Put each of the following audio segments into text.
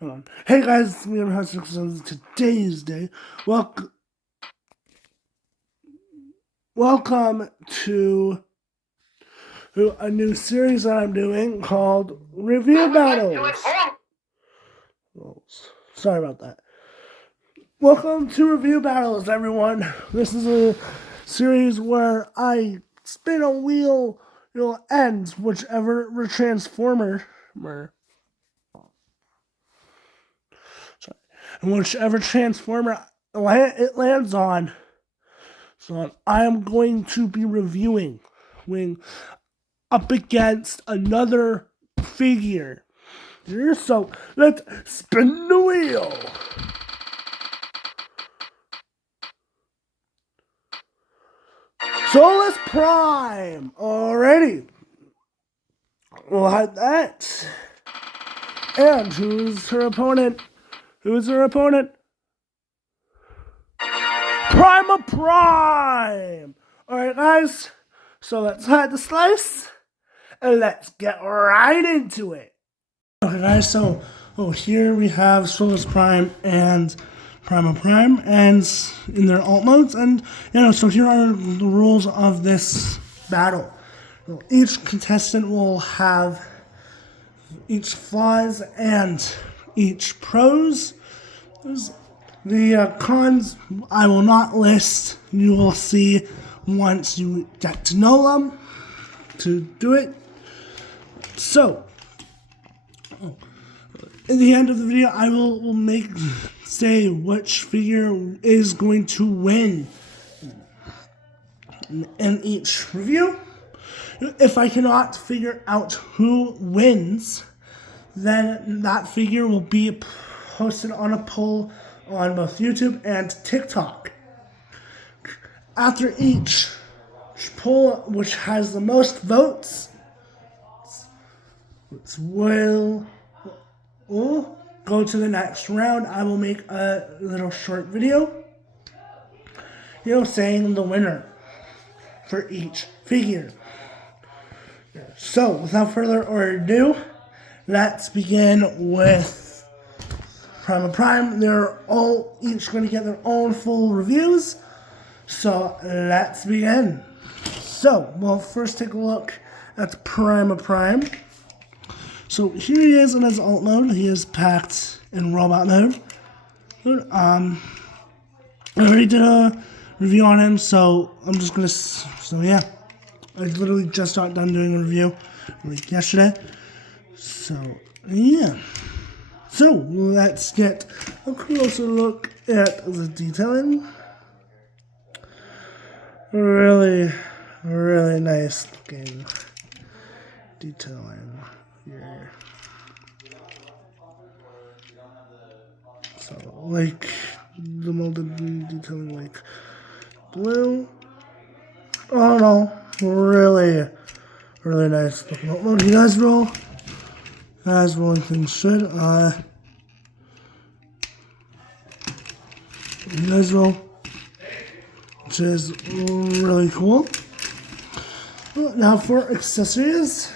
Hold on. Hey guys, it's me, today's day. Welcome to a new series that I'm doing called Review Battles. Oh, sorry about that. Welcome to Review Battles, everyone. This is a series where I spin a wheel, and whichever transformer it lands on. So I am going to be reviewing up against another figure. So let's spin the wheel. Solus Prime. Alrighty. We'll have that. And who's her opponent? Prima Prime! Alright guys, so let's hide the slice and let's get right into it. Okay guys, so here we have Solus Prime and Prima Prime and in their alt modes, and so here are the rules of this battle. Each contestant will have each flaws and each pros. The cons I will not list. You will see once you get to know them to do it. So, in the end of the video, I will say which figure is going to win in each review. If I cannot figure out who wins, then that figure will be posted on a poll on both YouTube and TikTok. After each poll, which has the most votes, will go to the next round. I will make a little short video, saying the winner for each figure. So, without further ado, let's begin with Prima Prime. They're all each going to get their own full reviews. So, let's begin. So, we'll first take a look at Prima Prime. So, here he is in his alt mode. He is packed in robot mode. I already did a review on him, so I'm just going to... yeah. I literally just got done doing a review like yesterday. So, yeah. So, let's get a closer look at the detailing. Really, really nice looking detailing here. So, like, the molded detailing, like, blue. Oh no. Really, really nice looking. What do you guys roll? As rolling things should. You guys roll, which is really cool. Now for accessories,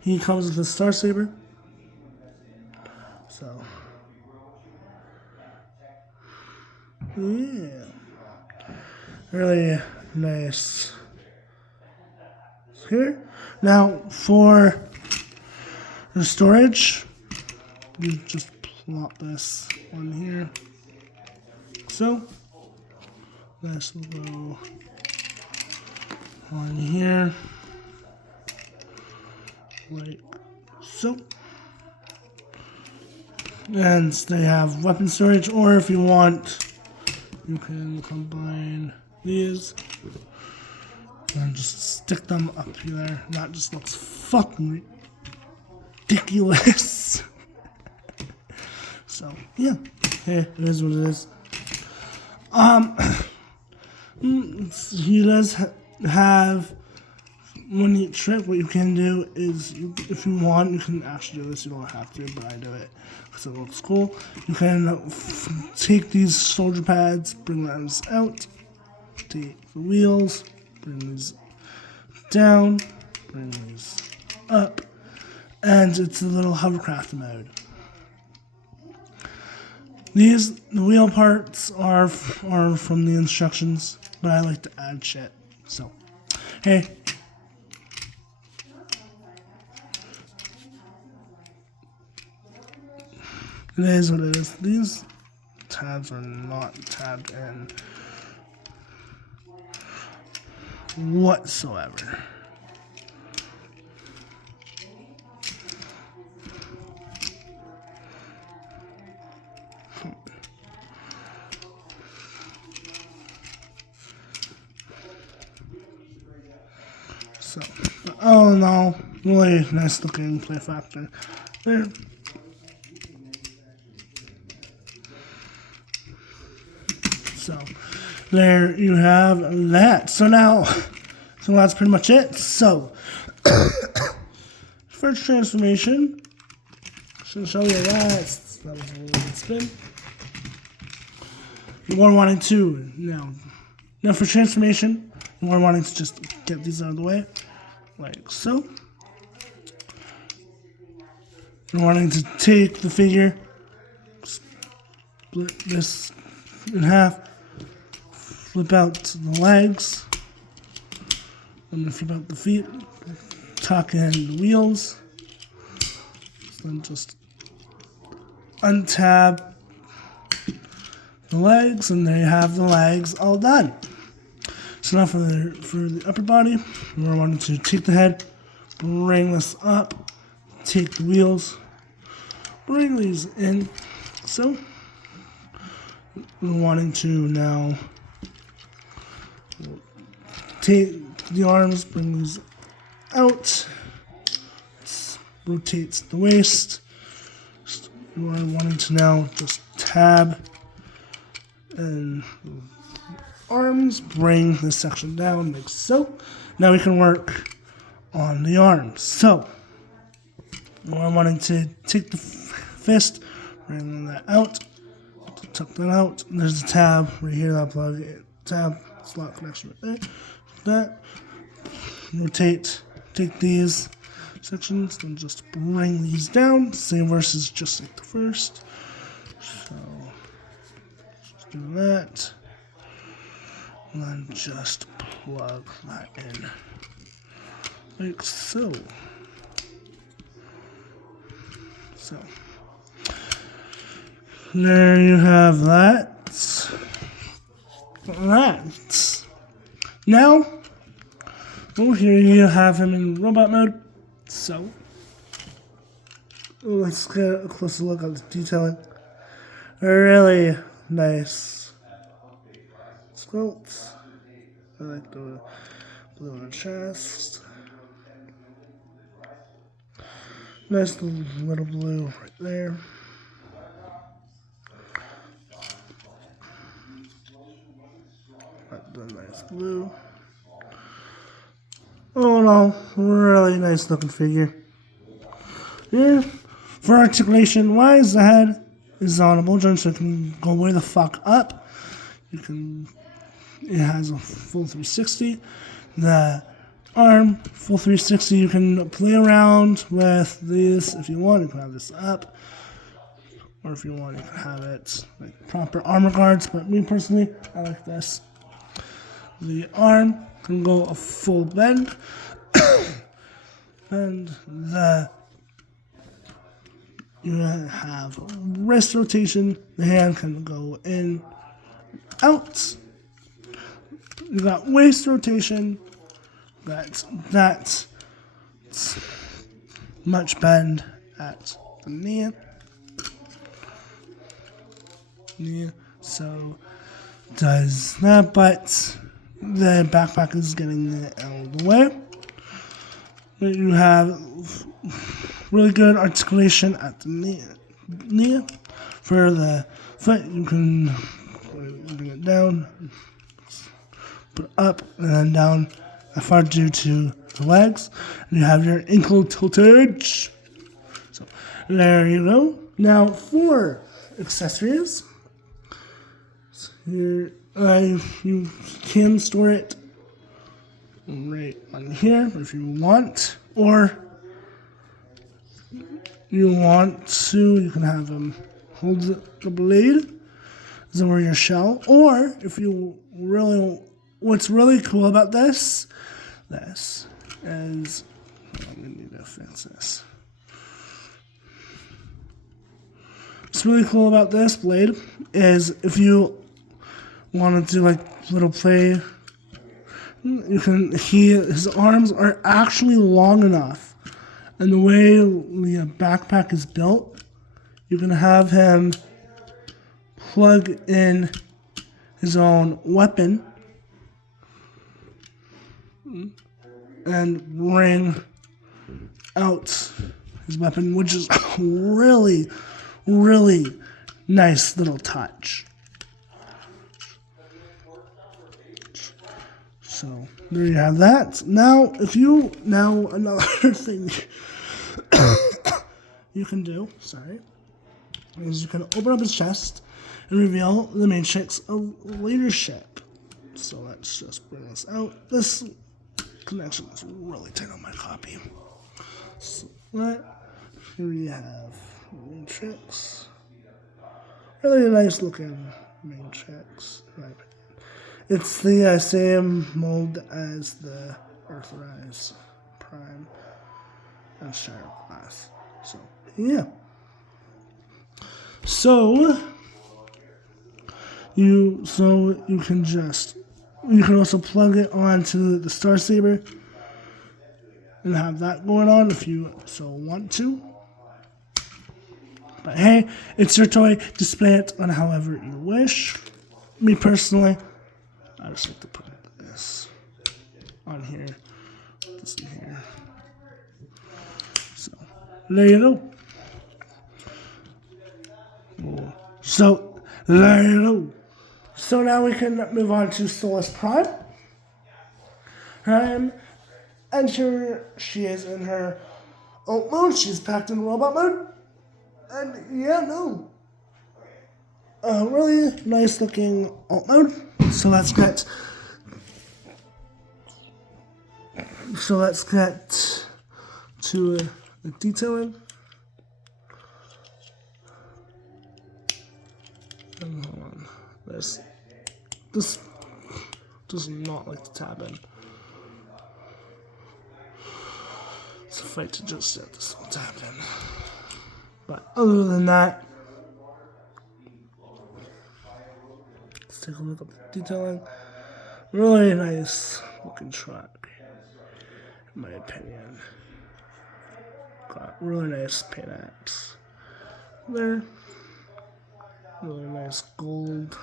he comes with a Star Saber. So, yeah, really nice. Here. Now for the storage, you just plop this on here. So this will go on here like so. And they have weapon storage, or if you want, you can combine these and just stick them up here. That just looks fucking ridiculous. So, yeah. Hey, it is what it is. He does have one neat trick. What you can do is, if you want, you can actually do this. You don't have to, but I do it because it looks cool. You can take these soldier pads, bring those out, take the wheels, bring these down, bring these up, and it's a little hovercraft mode. The wheel parts are from the instructions, but I like to add shit. So, hey. It is what it is. These tabs are not tabbed in whatsoever. So, all in all, really nice looking play factor there. So, there you have that. So now, that's pretty much it. So, first transformation, should show you that. That was a little bit spin. You are wanting to now for transformation, you are wanting to just get these out of the way, like so. You're wanting to take the figure, split this in half, flip out the legs, and then flip out the feet, tuck in the wheels, then just untab the legs, and there you have the legs all done. So now for the upper body, we're wanting to take the head, bring this up, take the wheels, bring these in. So we're wanting to now take the arms, bring these out, rotate the waist. We're wanting to now just tab and arms, bring this section down like so. Now we can work on the arms. So we're wanting to take the fist, bring that out, tuck that out. There's a tab right here that plug it. Tab slot connection right there. That rotate, take these sections, and just bring these down. Same versus just like the first. So just do that, and then just plug that in like so. So there you have that. Now, over here you have him in robot mode. So let's get a closer look at the detailing. A really nice sculpt. I like the blue on the chest. Nice little blue right there. The nice blue. Oh no, really nice looking figure. Yeah, for articulation wise, the head is on a ball joint, so it can go way the fuck up. It has a full 360. The arm, full 360. You can play around with this if you want. You can have this up, or if you want, you can have it like proper armor guards. But me personally, I like this. The arm can go a full bend, and you have wrist rotation. The hand can go in, out. You got waist rotation. That's much bend at the knee. So does that, but the backpack is getting it out of the way. But you have really good articulation at the knee. For the foot, you can bring it down, put it up, and then down that far due to the legs. And you have your ankle tiltage. So there you go. Now for accessories, you can store it right on here if you want, or you want to, you can have him hold the blade over your shell, or if you really, what's really cool about this is, I'm gonna need to fix this. What's really cool about this blade is if you want to do like little play, you can, his arms are actually long enough, and the way the backpack is built, you can have him plug in his own weapon and bring out his weapon, which is really, really nice little touch. So there you have that. Now, another thing you can do, is you can open up his chest and reveal the matrix of leadership. So let's just bring this out. This connection is really tight on my copy. So here we have matrix. Really nice looking matrix. It's the same mold as the Earthrise Prime and Shadow Class. So yeah. So you can also plug it onto the Star Saber and have that going on if you so want to. But hey, it's your toy. Display it on however you wish. Me personally, I just like to put this on here, this in here. So there you go. So there you go. So now we can move on to Solus Prime. And here she is in her alt mode. She's packed in robot mode. And yeah, no. Really nice looking alt mode. So let's get to the detailing. And hold on. This does not like to tab in. It's a fight to just get this all tabbed in. But other than that, let's take a look at the detailing. Really nice looking truck, in my opinion. Got really nice paint apps there. Really nice gold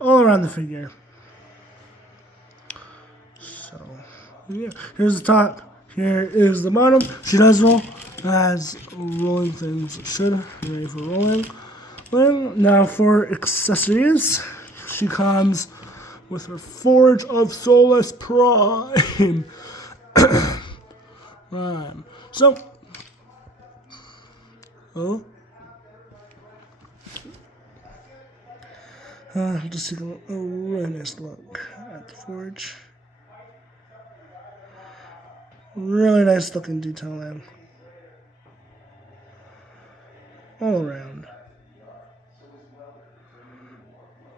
all around the figure. So yeah, here's the top. Here is the bottom. She does roll. Has rolling things should be ready for rolling. Now for accessories, she comes with her Forge of Solus Prime. So, just take a really nice look at the Forge. Really nice looking detailing all around.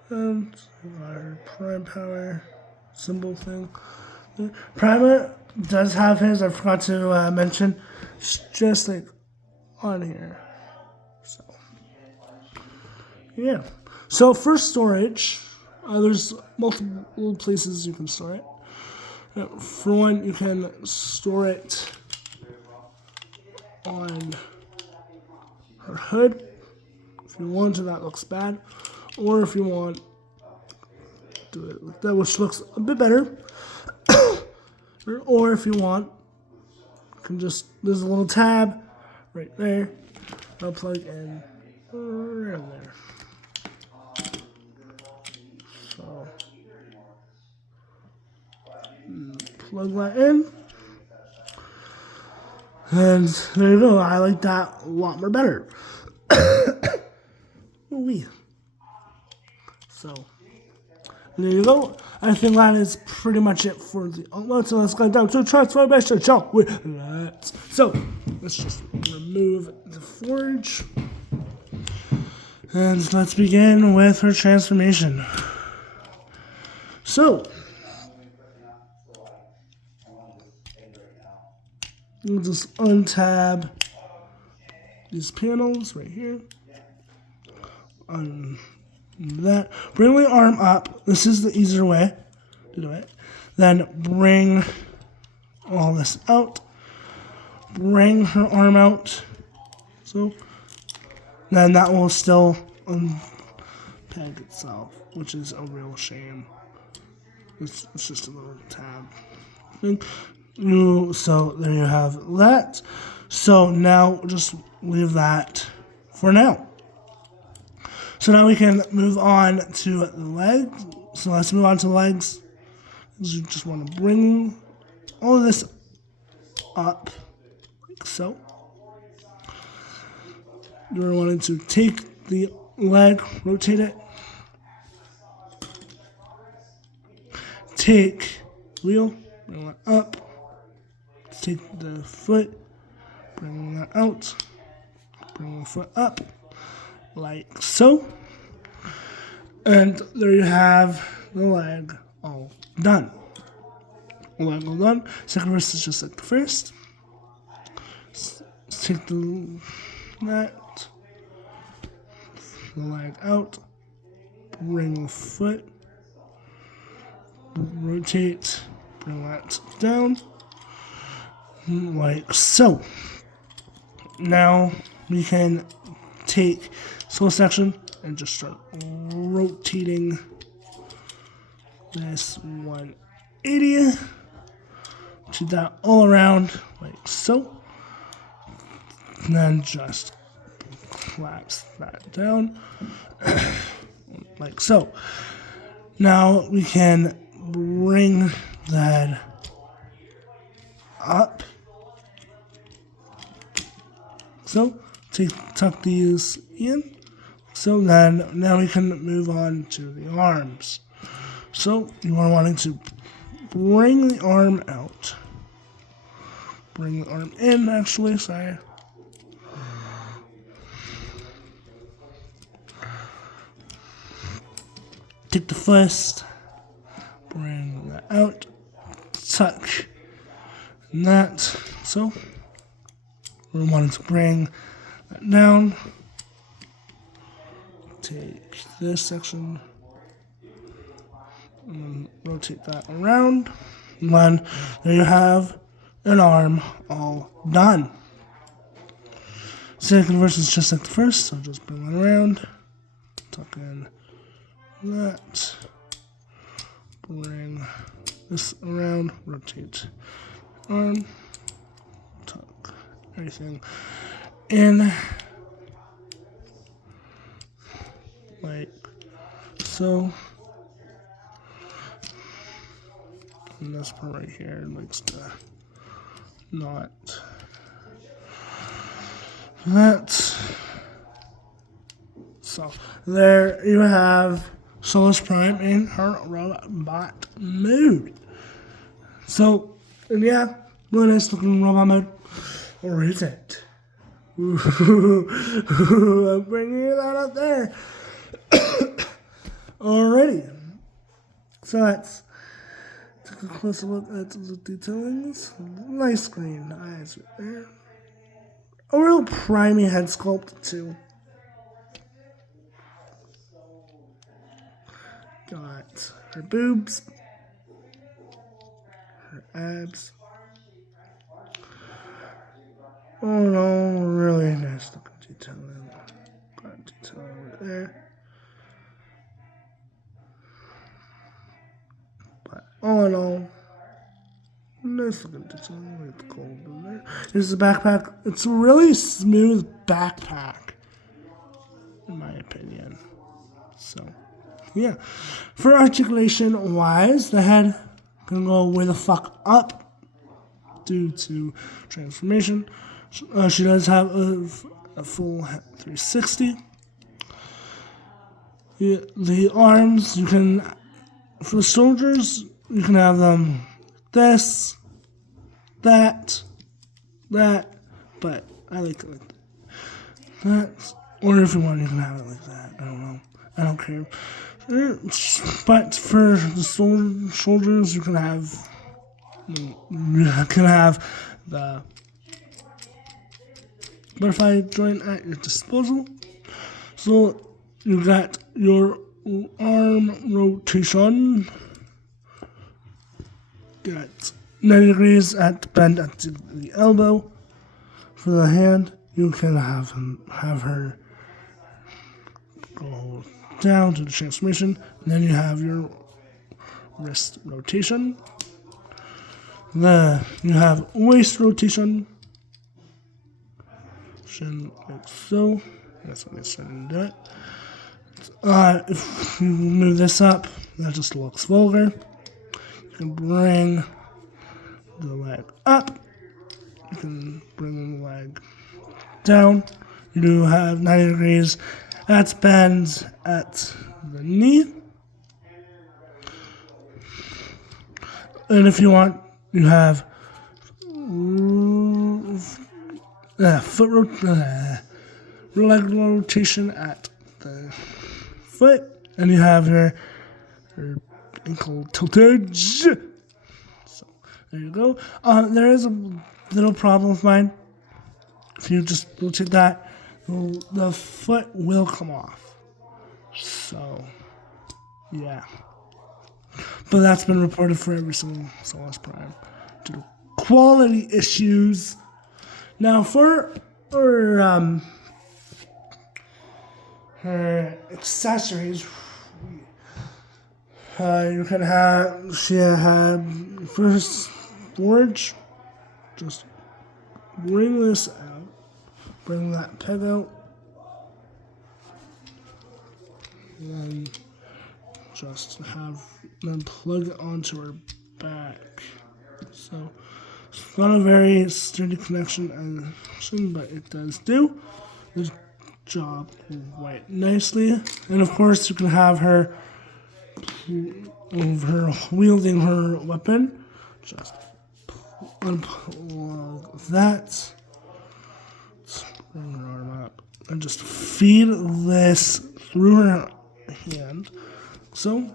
And our Prime Power symbol thing. Prima does have his, I forgot to mention, it's just like on here. So, yeah. So for storage, there's multiple places you can store it. For one, you can store it on her hood. If you want to, that looks bad. Or if you want, do it like that, which looks a bit better. Or if you want, you can just, there's a little tab right there. I'll plug in right there. So, plug that in. And there you go. I like that a lot more better. So, There you go. I think that is pretty much it for the outlet. So let's go down to transformation, shall we? So let's just remove the forge. And let's begin with her transformation. So we'll just untab these panels right here. That. Bring the arm up. This is the easier way to do it. Then bring all this out. Bring her arm out. So then that will still unpeg itself, which is a real shame. It's just a little tab thing. So there you have that. So now just leave that for now. So now we can move on to the legs. So let's move on to the legs. You just want to bring all of this up, like so. You're wanting to take the leg, rotate it. Take wheel, bring that up. Take the foot, bring that out. Bring the foot up, like so. And there you have the leg all done. Leg all done. Second verse is just like the first. Let's take the leg out. Bring the foot. Rotate. Bring that down. Like so. Now we can take solus section and just start rotating this 180 to that all around like so. And then just collapse that down like so. Now we can bring that up. So tuck these in. So then now we can move on to the arms. So you are wanting to bring the arm out. Bring the arm in, actually, sorry. Take the first, bring that out, tuck that. So we wanted to bring that down. Take this section and rotate that around. And then there you have an arm all done. Second verse is just like the first, so just bring that around. Tuck in that. Bring this around, rotate arm. Tuck everything in. Like so. And this part right here likes to not. That. So there you have Solus Prime in her robot mode. So, and yeah, really nice looking robot mode. Or is it? Ooh, I'm bringing that up there. Alrighty. So let's take a closer look at the detailings. Nice green eyes right there. A real primey head sculpt too. Got her boobs, her abs. Oh no, really nice looking detailing. Got detailing right there. But all in all, nice looking detailing with gold in there. Here's the backpack. It's a really smooth backpack, in my opinion. So, yeah. For articulation wise, the head can go way the fuck up due to transformation. She does have a full 360. The arms, you can for the soldiers, you can have them this, that, but I like it like that. Or if you want, you can have it like that. I don't know. I don't care. But for the soldiers, you can have the butterfly joint at your disposal. So you got your arm rotation. Got 90 degrees at the bend at the elbow. For the hand, you can have her go down to the transformation. And then you have your wrist rotation. Then you have waist rotation. Like so. That's what I started to do it. If you move this up, that just looks vulgar. You can bring the leg up. You can bring the leg down. You do have 90 degrees at bends at the knee. And if you want, you have leg rotation at the foot, and you have your ankle tilted. So there you go. There is a little problem with mine. If you just rotate that, the foot will come off. So yeah, but that's been reported for every single Solus Prime due to quality issues. Now for her accessories, you can have, she had first storage, just bring this out, bring that peg out, and then just then plug it onto her back. So it's not a very sturdy connection, but it does do the job quite nicely. And of course, you can have her wielding her weapon. Just unplug that. Let's bring her arm up and just feed this through her hand. So,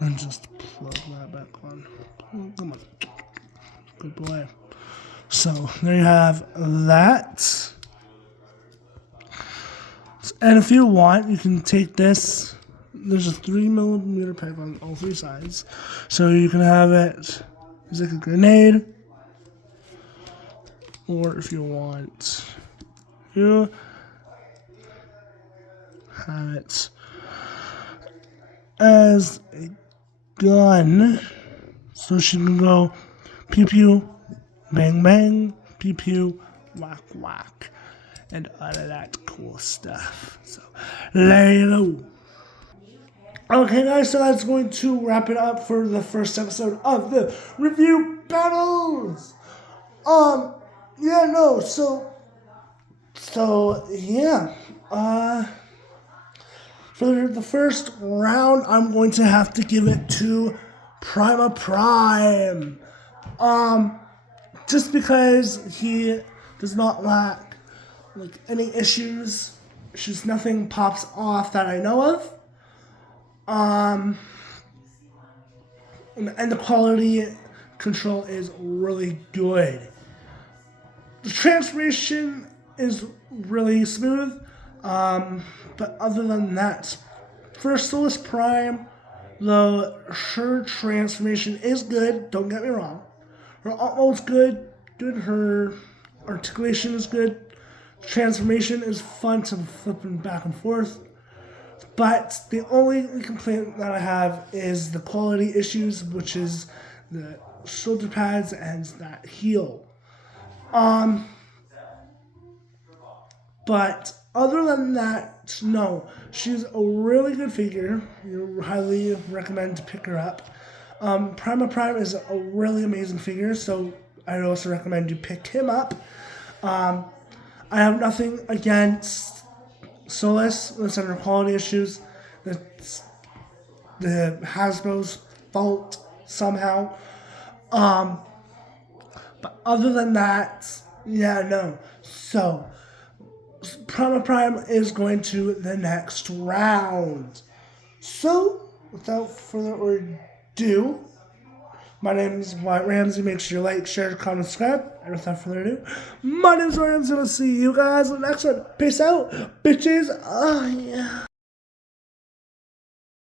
and just plug that back on. Come on. Good boy. So, there you have that. And if you want, you can take this. There's a 3mm peg on all three sides. So you can have it as like a grenade. Or if you want, you have it as a gun. So she can go pew pew, bang bang, pew pew, whack whack, and all of that cool stuff. So there you go. Okay guys, so that's going to wrap it up for the first episode of the review battles. For the first round, I'm going to have to give it to Prima Prime. Just because he does not lack any issues. Just nothing pops off that I know of. And the quality control is really good. The transformation is really smooth. But other than that, for Solus Prime, her transformation is good. Don't get me wrong. Her utmo's good. Her articulation is good. Transformation is fun to flipping back and forth. But the only complaint that I have is the quality issues, which is the shoulder pads and that heel. But other than that, no. She's a really good figure. You highly recommend to pick her up. Prima Prime is a really amazing figure, so I'd also recommend you pick him up. I have nothing against Solus with some quality issues. the Hasbro's fault somehow. But other than that, yeah, no. So, Prima Prime is going to the next round. So, without further ado, my name is Wyatt Ramsey. Make sure you like, share, comment, subscribe. And without further ado, my name is Wyatt Ramsey. I'll see you guys in the next one. Peace out, bitches. Oh, yeah.